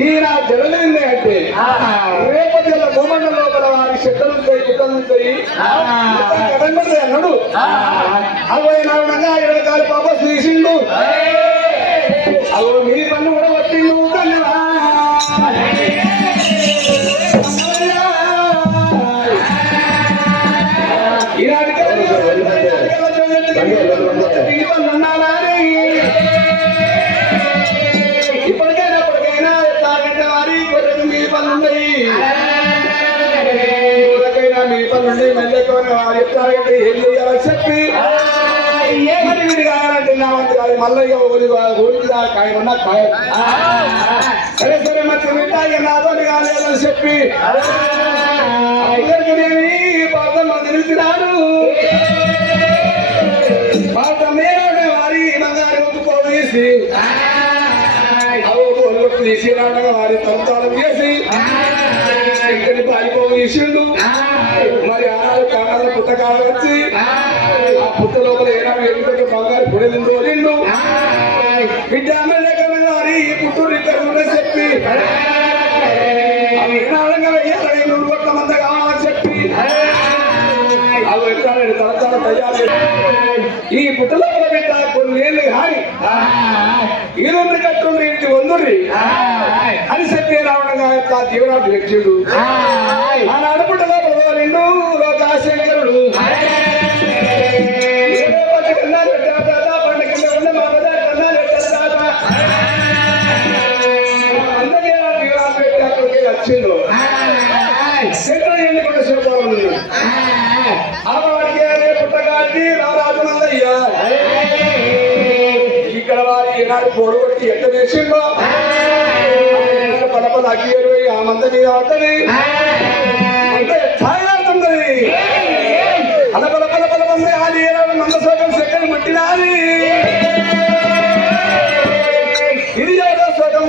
ఈయన జరగలేదు అంటే రేపటి భూమండల లోపల వారి చెట్టలు ఉంటాయి గుట్టలు ఉంటాయి కదండి అన్నాడు అరవై నాలుగు కాలు పాప తీసిండు మీ పన్ను ఎవరికైనా మళ్ళీ ఏం చేయాలని చెప్పి. మరి వీడి కాయాలంటే నా కాదు. మళ్ళీ ఇక ఊరి ఊరికి కాయ కాయ. సరే సరే మంచి వింటాయి నాతో కాలేదని చెప్పి. అందరికీ వారి బంగారు ఒప్పుకోవేసి ఒళ్ళు తీసి రావడం వారి తరతాలు చేసి ఇక్కడి పారిపోయేసిండు మరి ఆనాడు కానాల పుట్టకాలు వచ్చి ఆ పుట్ట లోపల ఏనాడు ఎదుగుతుంటే బంగారు పొడిని తోలిండు బిడ్డ ఈ పుట్టూరు ఇక్కడ చెప్పి అవి ఏనాడంగా వెయ్యాలి నూరు కోట్ల మంది కావాలని చెప్పి. అవి ఎట్లాంటి తరతాలు తయారు చేసి ఈ పుట్ట లోపల బిడ్డ కొన్ని ఏళ్ళు కానీ కట్టుండ్రి ఇంటి వందుర్రి. అని చెప్పి యొక్క జీవనాడు వ్యక్తుడు. పుట్టలో ప్రధానిండు లోకాశంకరుడు ఇక్కడ వారి ఈనాడు పొడగొట్టి పద పద అగ్గి ఆ మంద మీద పడ్డది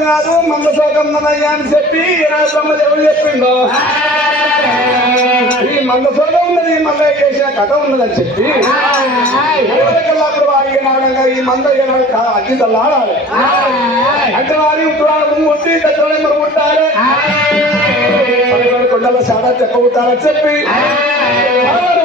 కాదు మంద సోకం మనయ్య అని చెప్పి రాజమ్మ ఎవరు చెప్పిండో. ఈ మంద సోకం ఉన్నది మల్లయ్య చేసిన కథ ఉన్నదని చెప్పి నాడంగా ఈ మంద ఏనాడు అగ్గి తల్లాడాలి అంటే వారి ఉత్తరాలు ముట్టి దగ్గర మరి ఉంటారు కొండల చాలా చెప్ప చెప్పి చాలా